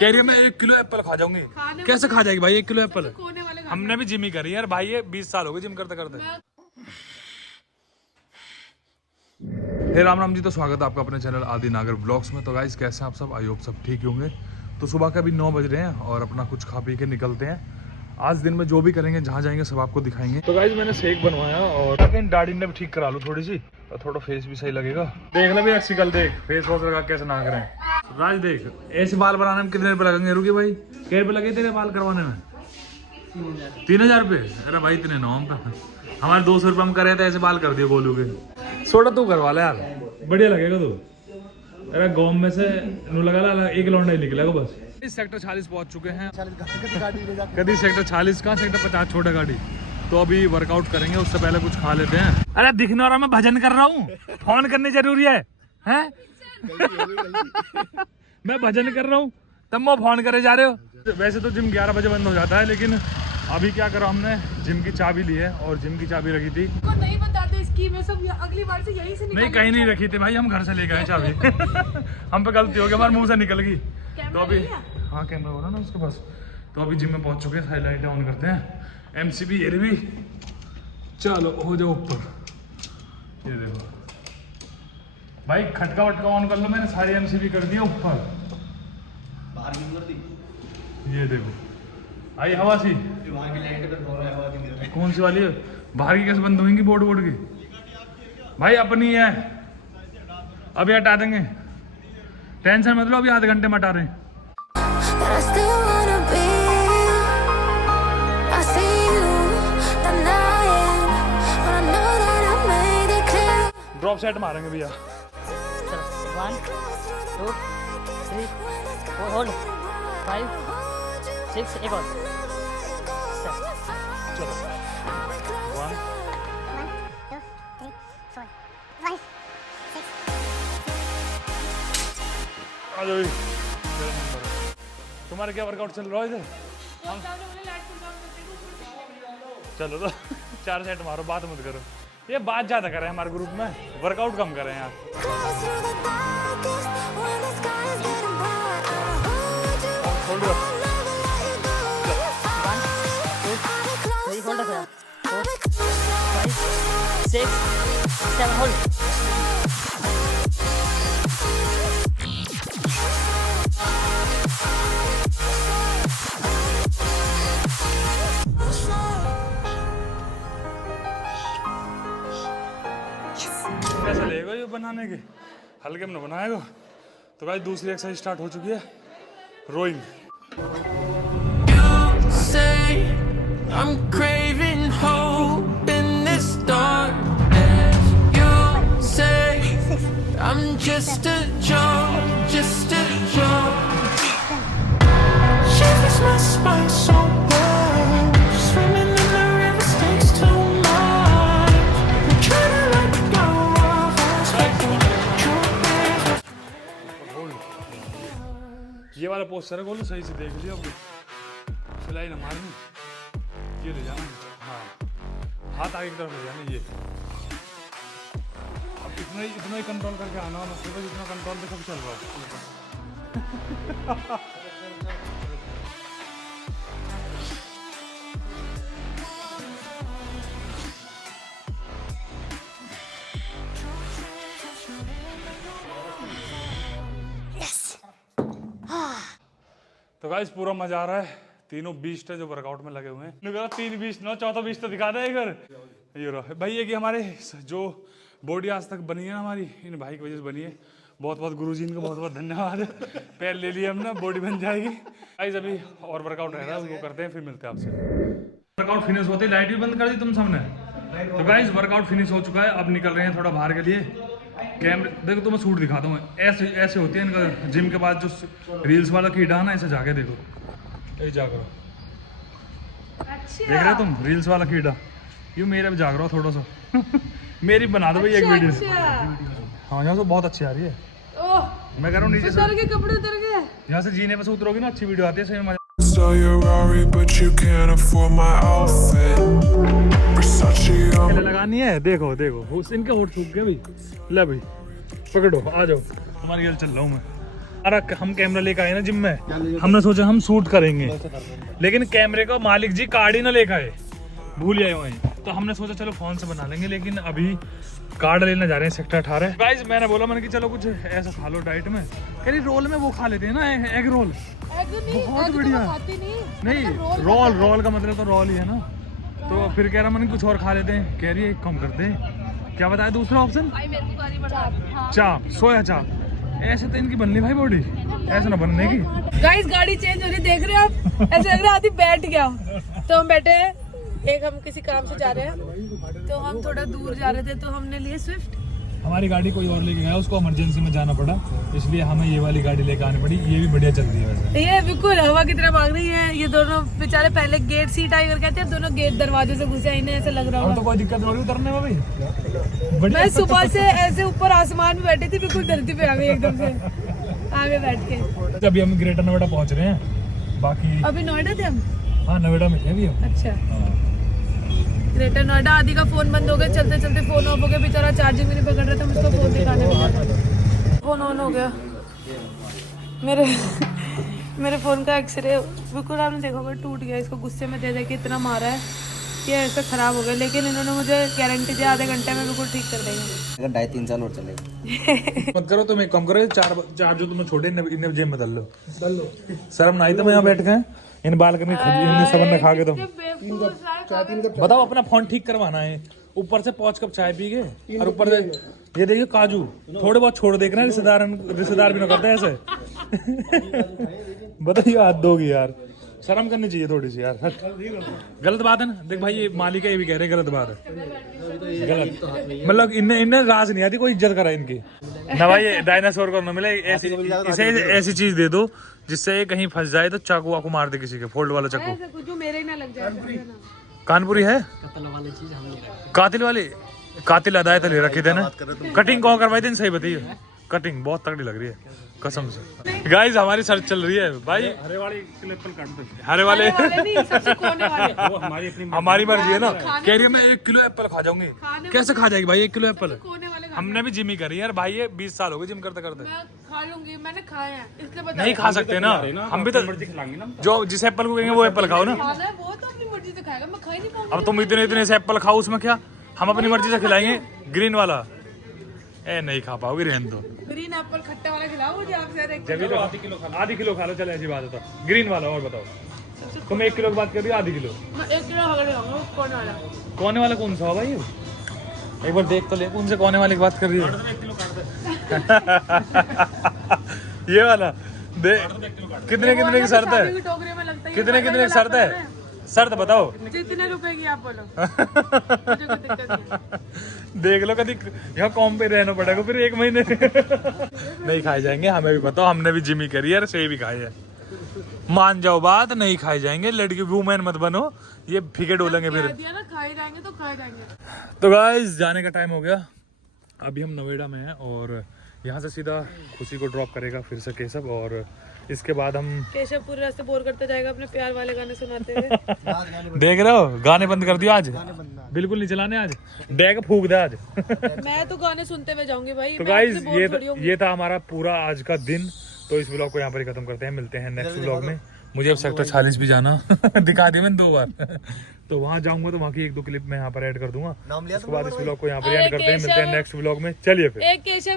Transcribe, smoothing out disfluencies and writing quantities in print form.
कह रही है मैं 1 किलो एप्पल खा जाऊंगी। कैसे खा जाएगी भाई 1 किलो एप्पल? हमने भी जिम ही करी यार भाई, ये 20 साल हो गए जिम करते करते। हे राम राम जी, तो स्वागत है आपका अपने चैनल आदि नागर ब्लॉग्स में। तो गाइस कैसे हैं आप सब? आई होप सब ठीक ही होंगे। तो सुबह के अभी 9 बज रहे हैं और अपना कुछ खा पी के निकलते हैं। आज दिन में जो भी करेंगे, जहाँ जाएंगे सब आपको दिखाएंगे। तो गाइस मैंने शेक बनवाया और दाढ़ी ने भी ठीक करा लूँ थोड़ी सी, और थोड़ा फेस भी सही लगेगा। देख ले भाई एक्सिकल, देख फेस वॉश लगा कैसे ना करें। राज देख, ऐसे बाल बनाने में कितने रुपए लगेंगे? रुकी भाई, क्या रुपये लगे तेरे बाल करवाने में? 3000 रुपये? अरे भाई इतने ना हम हमारे 200 रुपये हम करे थे, ऐसे बाल कर दिए गोलू के। सोटा तू करवा ले यार, बढ़िया लगेगा तू। अरे गाँव में से नू लगा एक लौंडा ही निकलेगा बस। सेक्टर 40 पहुंच चुके हैं। कभी सेक्टर 40 का सेक्टर 50 छोटा गाड़ी। तो अभी वर्कआउट करेंगे, उससे पहले कुछ खा लेते हैं। अरे दिखने वाला मैं भजन कर रहा हूँ, फोन करनी जरूरी है, हैं? मैं भजन कर रहा हूँ तब मैं फोन करे जा रहे हो। वैसे तो जिम 11 बजे बंद हो जाता है, लेकिन अभी क्या करा हमने, जिम की चाबी ली है और जिम की चाबी रखी थी। नहीं बताते इसकी, मैं सब अगली बार से यहीं से नहीं कहीं नहीं रखी थी भाई, हम घर से ले गए चाबी। हम पे गलती हो गई, हमारे मुंह से निकल गई। तो अभी हाँ कैमरा हो रहा ना उसके पास। तो अभी जिम में पहुंच चुके हैं, हाईलाइट ऑन करते हैं। एमसीबी ये भी, चलो हो जाओ ऊपर। ये देखो भाई, खटका वटका ऑन कर लो, मैंने सारी एमसीबी कर दिया ऊपर। ये देखो आई हवा सी। कौन सी वाली है? बाहर की कैसे बंद होंगी बोर्ड बोर्ड की? भाई अपनी है, अभी हटा देंगे, टेंशन मत लो, अभी आधे घंटे में हटा रहे हैं। ड्रॉप सेट मारेंगे भैया। 1 2 3 4 होल्ड 5 6 एक और चलो 1 2 3 4 5 6। आ जाओ। तुम्हारा क्या वर्कआउट चल रहा है इधर? चलो तो 4 सेट मारो, बात मत करो। ये बात ज्यादा कर रहे हैं हमारे ग्रुप में, वर्कआउट कम कर रहे हैं यार। होल्ड रख। 1 2 3 होल्ड रखो 4 5 6 7 होल्ड। कैसा लगेगा ये बनाने के? हल्के में बनाएगा। तो भाई दूसरी एक्सरसाइज स्टार्ट हो चुकी है, rowing. I'm craving hope in this darkness. You say I'm just a joke, just a joke. She makes my spine so cold. Swimming in the river takes too much. I'm trying to let go of us, but the truth is. ये वाला poster है, बोलो सही से देख लिया। अब सिलाई ना मारनी, ये ले जाना। हाँ हाथ आगे की तरफ ले जाना। ये अब इतना ही कंट्रोल करके आना, मतलब इतना कंट्रोल पे सब चल रहा है। तो गाइस पूरा मजा आ रहा है। तीनों बीस्ट है जो वर्कआउट में लगे हुए हैं। 3 बीस्ट ना, चौथा बीस्ट तो दिखा दे इधर। ये रहा भाई, ये कि हमारे जो बॉडी आज तक बनी है ना हमारी, इन भाई की वजह से बनी है। बहुत बहुत गुरुजी इनका बहुत बहुत धन्यवाद। पैर ले लिए हमने, बॉडी बन जाएगी। गाइस अभी और वर्कआउट रह रहा है, वो करते हैं, फिर मिलते हैं आपसे। वर्कआउट फिनिश होते ही लाइट भी बंद कर दी तुम सबने। तो गाइस वर्कआउट फिनिश हो चुका है, अब निकल रहे हैं थोड़ा बाहर के लिए। कैमरे देखो, तुम्हें सूट दिखाता हूँ। ऐसे होती है इनका जिम के बाद जो रील्स वाला कीड़ा ना, ऐसे जाके देखो, ये जाग रहा। अच्छा। देख रहे हो तुम रील्स वाला कीड़ा? यूँ मेरा भी जाग रहा थोड़ा सा। मेरी बना दो भाई एक वीडियो। हाँ यहाँ से बहुत अच्छी आ रही है। मैं कह रहा हूँ नीचे से के कपड़े उतर गए। यहाँ से जीने पे से उतरोगी ना, अच्छी वीडियो आती है, सही में। Saw your Rari, but you can't afford my outfit. Versace on. लगानी है, देखो देखो इनके होठ सूख गए भाई। ले भाई पकड़ो, आ जाओ, तुम्हारी गल चल रहा हूँ मैं। हम कैमरा लेकर आए ना जिम में, हमने सोचा हम शूट करेंगे, लेकिन कैमरे का मालिक जी कार्ड ही ना लेकर आए, भूल आए हुए हैं। तो हमने सोचा चलो फोन से बना लेंगे, लेकिन अभी कार्ड लेने जा रहे हैं सेक्टर 18। गाइस मैंने बोला मैंने कि चलो कुछ ऐसा खा लो डाइट में, कह रही रोल में वो खा लेते हैं ना, एग रोल। बहुत बढ़िया। नहीं रोल का मतलब तो रोल ही है ना, तो फिर कह रहा मैंने कुछ और खा लेते हैं, कह रही है एक कम करते हैं। क्या बताया दूसरा ऑप्शन? चाप, सोया चाप। ऐसे तो इनकी बननी भाई बॉडी, ऐसे ना बनने की। गाइस गाड़ी चेंज हो रही, देख रहे हो आप? ऐसे लग रहा है आदि बैठ गया। तो हम बैठे हैं, एक हम किसी काम से जा रहे हैं, तो हम थोड़ा दूर जा रहे थे, तो हमने लिए स्विफ्ट। हमारी गाड़ी कोई और लेके गया, उसको इमरजेंसी में जाना पड़ा, इसलिए हमें ये वाली गाड़ी लेकर आनी पड़ी। ये भी बढ़िया चल रही है वैसे। ये बिल्कुल हवा की तरह भाग रही है। ये दोनों बेचारे पहले गेट सीट आई कर कहते हैं, दोनों गेट दरवाजे से घुसे, इन्हें ऐसे लग रहा अब तो होगा। कोई दिक्कत नहीं हो रही उतरने में भाई। मैं सुबह से ऐसे ऊपर आसमान में बैठी थी, बिल्कुल धरती पे आ गई एकदम से आगे बैठ के। अभी हम ग्रेटर नोएडा पहुंच रहे हैं, बाकी अभी नोएडा थे हम। हाँ नोएडा में थे अभी हम। अच्छा, हाँ। ग्रेटर नोएडा। आदि का फोन बंद हो गया, चलते चलते फोन ऑफ हो गया, बेचारा चार्जिंग भी नहीं पकड़ रहा था, मुझको फोन दिखाने में फोन ऑन हो गया। मेरे फोन का एक्सरे बिल्कुल आपने देखा होगा टूट गया। इसको गुस्से में दे दे के इतना मारा है कि ऐसा खराब हो गया, लेकिन इन्होंने मुझे गारंटी दी आधे घंटे में बिल्कुल ठीक कर देंगे। 2.5-3 साल और चलेगा। मत करो तुम एक कम करो, चार जो तुम्हें छोटे इन्हें जेब में डाल लो। शर्म ना आई तो मैं यहाँ बैठ गए इन बालकनी इन सबन ने खा के। तो बताओ अपना फोन ठीक करवाना है, ऊपर से 5 कप चाय पी गए और ऊपर से ये देखिए काजू थोड़े बहुत छोड़ देखना, रिश्तेदार भी ना करते ऐसे। बताइए हाथ दोगी यार, शर्म करनी चाहिए थोड़ी सी यार। गलत बात है ना, देख भाई ये मालिक है, ये भी कह रहे गलत बात है, गलत मतलब इन्हें राज नहीं आती, कोई इज्जत करा इनकी ना भाई। ये डायनासोर को ना मिले ऐसी, इसे ऐसी चीज दे दो जिससे ये कहीं फंस जाए तो चाकू वाकू मार दे किसी के, फोल्ड वाला चाकू। ऐसा कुछ जो मेरे ही ना लग जाए। कानपुरी है कातिल वाली, कातिल अदायत ले रखी थे ना। कटिंग कौन करवाई थी सही बताइए, कटिंग बहुत तगड़ी लग रही है कसम से। गाइस हमारी सर्च चल रही है भाई, हरे वाले एप्पल काट दो, हरे वाले नहीं, सबसे कोने वाले। वो हमारी मर्जी है ना। कह रही है मैं 1 किलो एप्पल खा जाऊंगी, कैसे खा जाएगी भाई 1 किलो एप्पल? कोने वाले हमने भी जिम ही करी यार भाई, ये 20 साल हो गए जिम करते करते। मैं खा लूंगी, मैंने खाए हैं इसलिए बता। नहीं खा सकते ना हम भी, तो जो जिस एप्पल को कहेंगे वो एप्पल खाओ ना। खाना है वो तो अपनी मर्जी से खाएगा, मैं खा ही नहीं पाऊंगी। अब तुम इतने से एप्पल खाओ, उसमें क्या, हम अपनी मर्जी से खिलाएंगे। ग्रीन वाला ए नहीं खा पाओगे, रहने दो। ग्रीन एप्पल खट्टा वाला खिलाओ मुझे आपसे। जब तो आधी किलो खा लो, चलो ऐसी बात है तो ग्रीन वाला। और बताओ तुम 1 किलो की बात कर रही हो, आधी किलो? मैं 1 किलो खा लूंगा कोने वाला। कोने वाला कौन सा हो भाई? एक बार देख तो ले कौन से कोने वाले की बात कर रही है। ये वाला दे, कितने की शर्त है? कितने की शर्त है? शर्त बताओ। जितने रुपए की आप बोलो। मुझे कोई दिक्कत नहीं। देख लो कभी यहाँ कॉम पे रहना पड़ेगा फिर 1 महीने। नहीं खाए जाएंगे, हमें भी पता, हमने भी जिम ही करी है, सेब भी खाए है। मान जाओ बात, नहीं खाए जाएंगे। लड़की वूमेन मत बनो, ये फीके डोलेंगे फिर। दिया ना, खाए जाएंगे तो खाए जाएंगे। तो गाइस जाने का टाइम हो गया, अभी हम नोएडा में हैं और यहाँ से सीधा खुशी को ड्रॉप करेगा फिर से केशव, और इसके बाद हम केशव पूरे रास्ते बोर करते जाएगा अपने प्यार वाले गाने सुनाते हुए। देख रहे हो गाने बंद कर दियो आज, बिल्कुल नहीं चलाने आज, डेग फूक दे आज। मैं तो गाने सुनते हुए जाऊंगी भाई। तो मैं गाइस आपसे बोर थोड़ी होंगी। ये था हमारा पूरा आज का दिन। तो इस व्लॉग को यहाँ पर ही खत्म करते हैं, मिलते हैं नेक्स्ट व्लॉग में। मुझे अब सेक्टर 40 भी जाना दिखा दी मैंने 2 बार। तो वहाँ जाऊंगा तो वहाँ की 1-2 क्लिप मैं यहाँ पर ऐड कर दूंगा। उसके बाद इस व्लॉग को यहाँ पर एंड करते हैं, मिलते हैं नेक्स्ट व्लॉग में। चलिए फिर। एक केशव है।